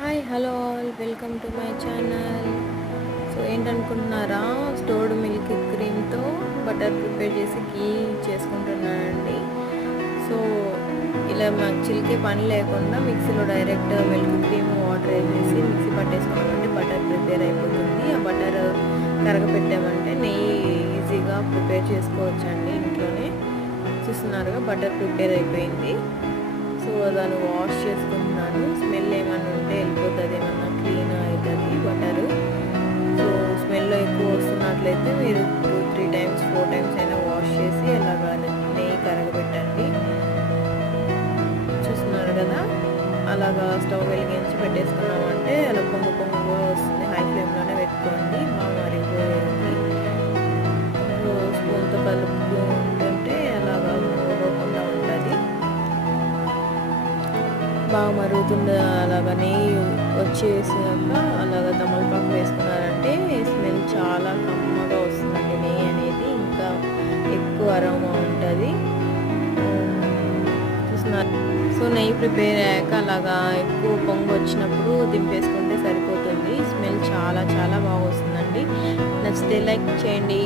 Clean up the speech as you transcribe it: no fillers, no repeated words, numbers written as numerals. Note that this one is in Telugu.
Hi hello all welcome to my channel. So ఏంటనుకుంటున్నారా, స్టోర్డ్ మిల్క్ క్రీమ్తో బటర్ ప్రిపేర్ చేసి గీ చేసుకుంటున్నానండి. సో ఇలా మాకు చిలికే పని లేకుండా మిక్సీలో డైరెక్ట్ మిల్క్ క్రీమ్ వాటర్ వేసేసి మిక్సీ పట్టేసుకోవాలంటే బటర్ ప్రిపేర్ అయిపోతుంది. ఆ బటర్ కరగపెట్టామంటే నెయ్యి ఈజీగా ప్రిపేర్ చేసుకోవచ్చండి ఇంట్లోనే. చూస్తున్నారుగా బటర్ ప్రిపేర్ అయిపోయింది. సో దాన్ని వాష్ చేసుకుంటున్నాను. స్మెల్ ఏమన్నా ఉంటే వెళ్ళిపోతుంది, ఏమన్నా క్లీన్ అవుతుంది బటరు. సో స్మెల్ ఎక్కువ వస్తున్నట్లయితే మీరు 2-3 టైమ్స్ 4 టైమ్స్ అయినా వాష్ చేసి అలాగా నెయ్యి కరగబెట్టండి. చూస్తున్నారు కదా, అలాగా స్టవ్ వెలిగించి పెట్టేసుకున్నామంటే అలా పొంగు పొంగుగా వస్తుంది. హై ఫ్లేమ్లోనే పెట్టుకోండి, బాగా మరిగిపోయింది. సో స్పూన్తో కలుపుతూ ఉంటుంటే అలాగా మూగకుండా ఉంటుంది. బాగా మరుగుతుంది. అలాగా నెయ్యి వచ్చేసాక అలాగా తమలపాకు వేసుకున్నారంటే స్మెల్ చాలా కమ్మగా వస్తుందండి. నెయ్యి అనేది ఇంకా ఎక్కువ అరోమా ఉంటుంది. చూస్తున్నారు. సో నెయ్యి ప్రిపేర్ అయ్యాక అలాగా ఎక్కువ పొంగు వచ్చినప్పుడు దింపేసుకుంటే సరిపోతుంది. స్మెల్ చాలా చాలా బాగా వస్తుందండి. నచ్చితే లైక్ చేయండి.